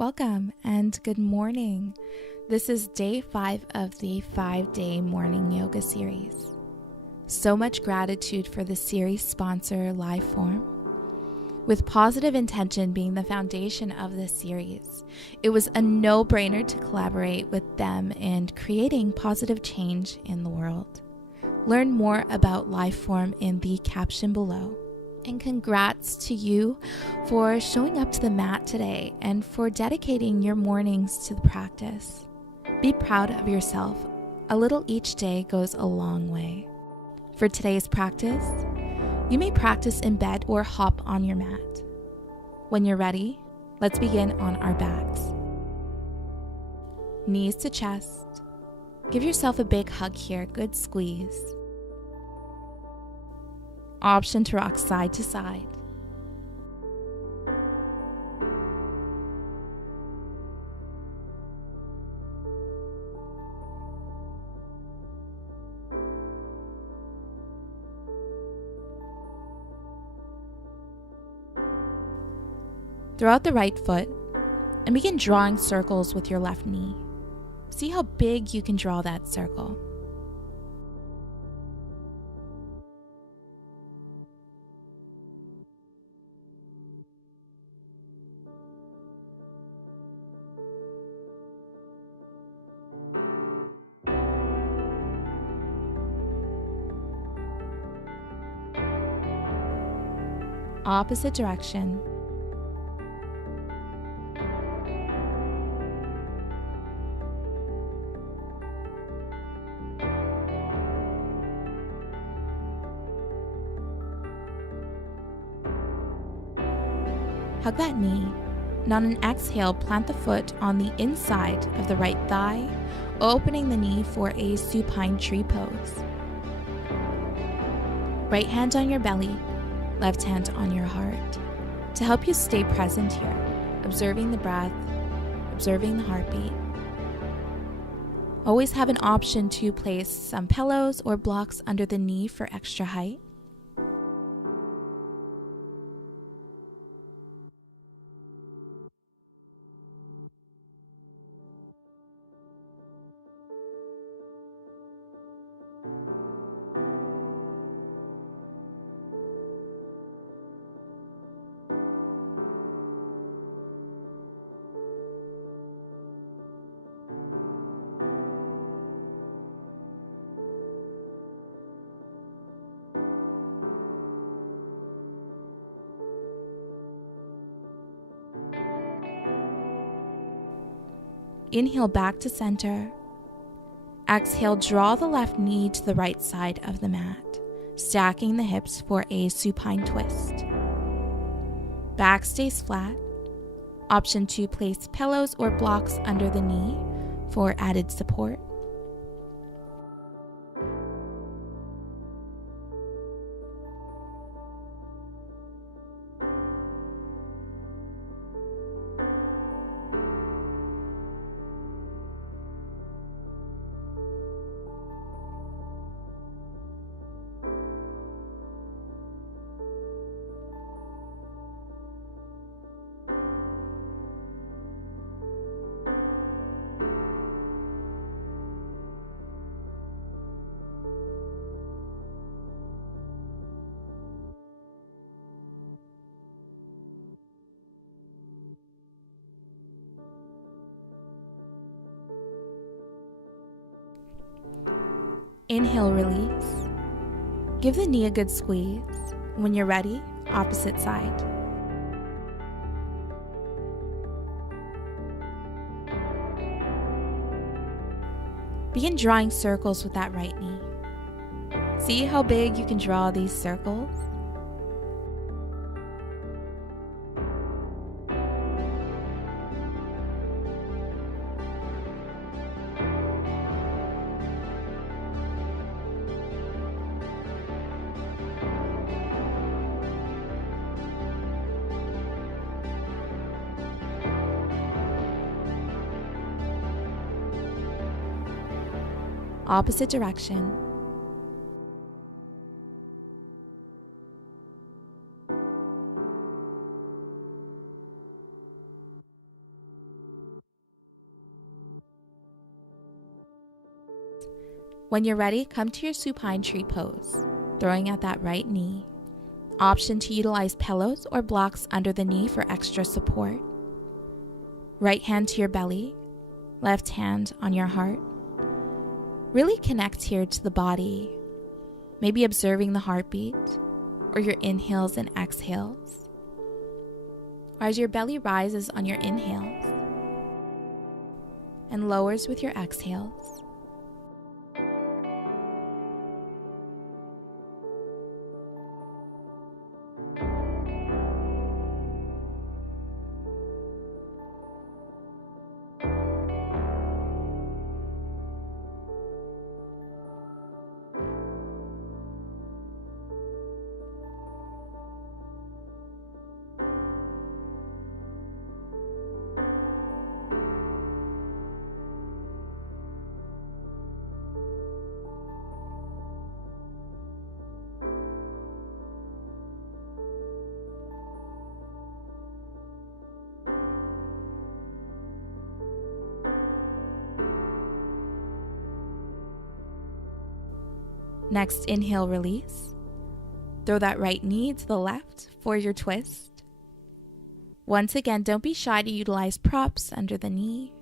Welcome and good morning. This is day 5 of the 5-day morning yoga series. So much gratitude for the series sponsor, Lifeform. With positive intention being the foundation of this series, it was a no-brainer to collaborate with them in creating positive change in the world. Learn more about Lifeform in the caption below. And congrats to you for showing up to the mat today and for dedicating your mornings to the practice. Be proud of yourself. A little each day goes a long way. For today's practice, you may practice in bed or hop on your mat. When you're ready, let's begin on our backs. Knees to chest. Give yourself a big hug here, good squeeze. Option to rock side to side. Throw out the right foot and begin drawing circles with your left knee. See how big you can draw that circle. Opposite direction. Hug that knee, and on an exhale, plant the foot on the inside of the right thigh, opening the knee for a supine tree pose. Right hand on your belly, left hand on your heart, to help you stay present here, observing the breath, observing the heartbeat. Always have an option to place some pillows or blocks under the knee for extra height. Inhale back to center. Exhale, draw the left knee to the right side of the mat, stacking the hips for a supine twist. Back stays flat. Option to place pillows or blocks under the knee for added support. Inhale, release. Give the knee a good squeeze. When you're ready, opposite side. Begin drawing circles with that right knee. See how big you can draw these circles? Opposite direction. When you're ready, come to your supine tree pose, throwing out that right knee. Option to utilize pillows or blocks under the knee for extra support. Right hand to your belly, left hand on your heart. Really connect here to the body, maybe observing the heartbeat or your inhales and exhales. Or as your belly rises on your inhales and lowers with your exhales. Next, inhale, release. Throw that right knee to the left for your twist. Once again, don't be shy to utilize props under the knee.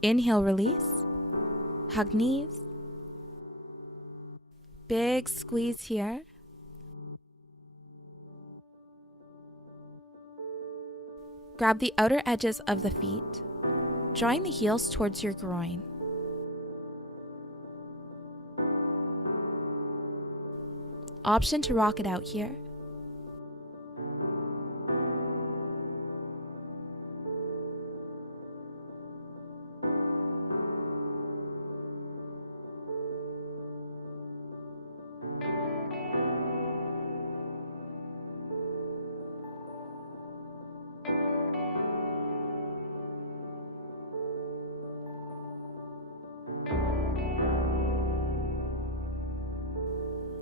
Inhale, release. Hug knees. Big squeeze here. Grab the outer edges of the feet, drawing the heels towards your groin. Option to rock it out here.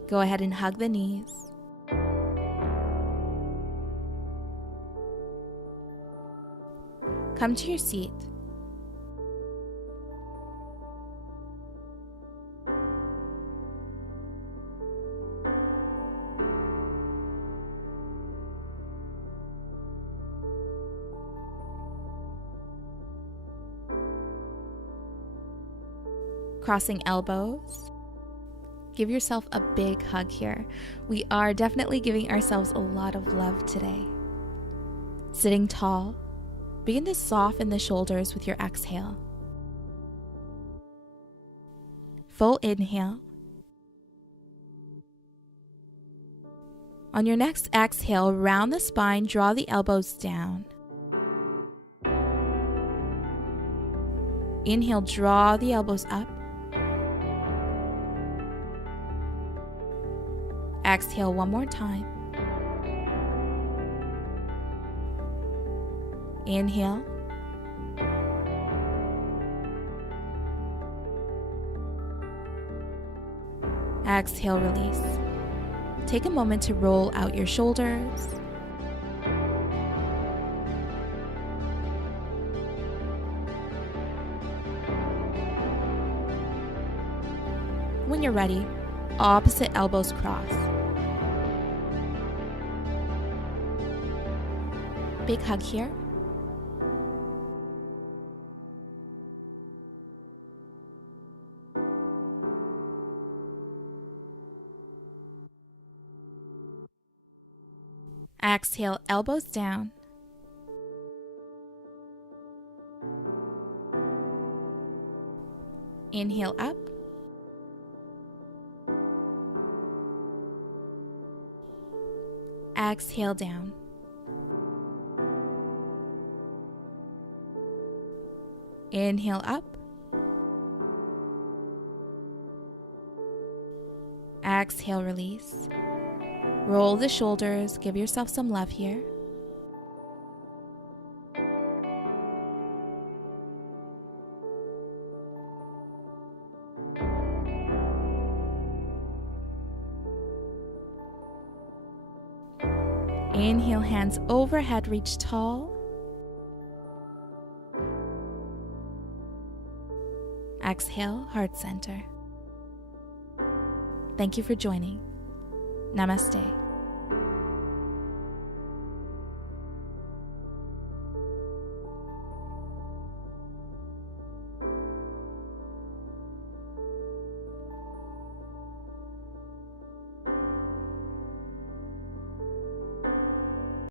Go ahead and hug the knees. Come to your seat. Crossing elbows. Give yourself a big hug here. We are definitely giving ourselves a lot of love today. Sitting tall, begin to soften the shoulders with your exhale. Full inhale. On your next exhale, round the spine, draw the elbows down. Inhale, draw the elbows up. Exhale one more time. Inhale. Exhale, release. Take a moment to roll out your shoulders. When you're ready, opposite elbows cross. Big hug here. Exhale, elbows down. Inhale up. Exhale down. Inhale up. Exhale, release. Roll the shoulders. Give yourself some love here. Inhale, hands overhead, reach tall. Exhale, heart center. Thank you for joining. Namaste.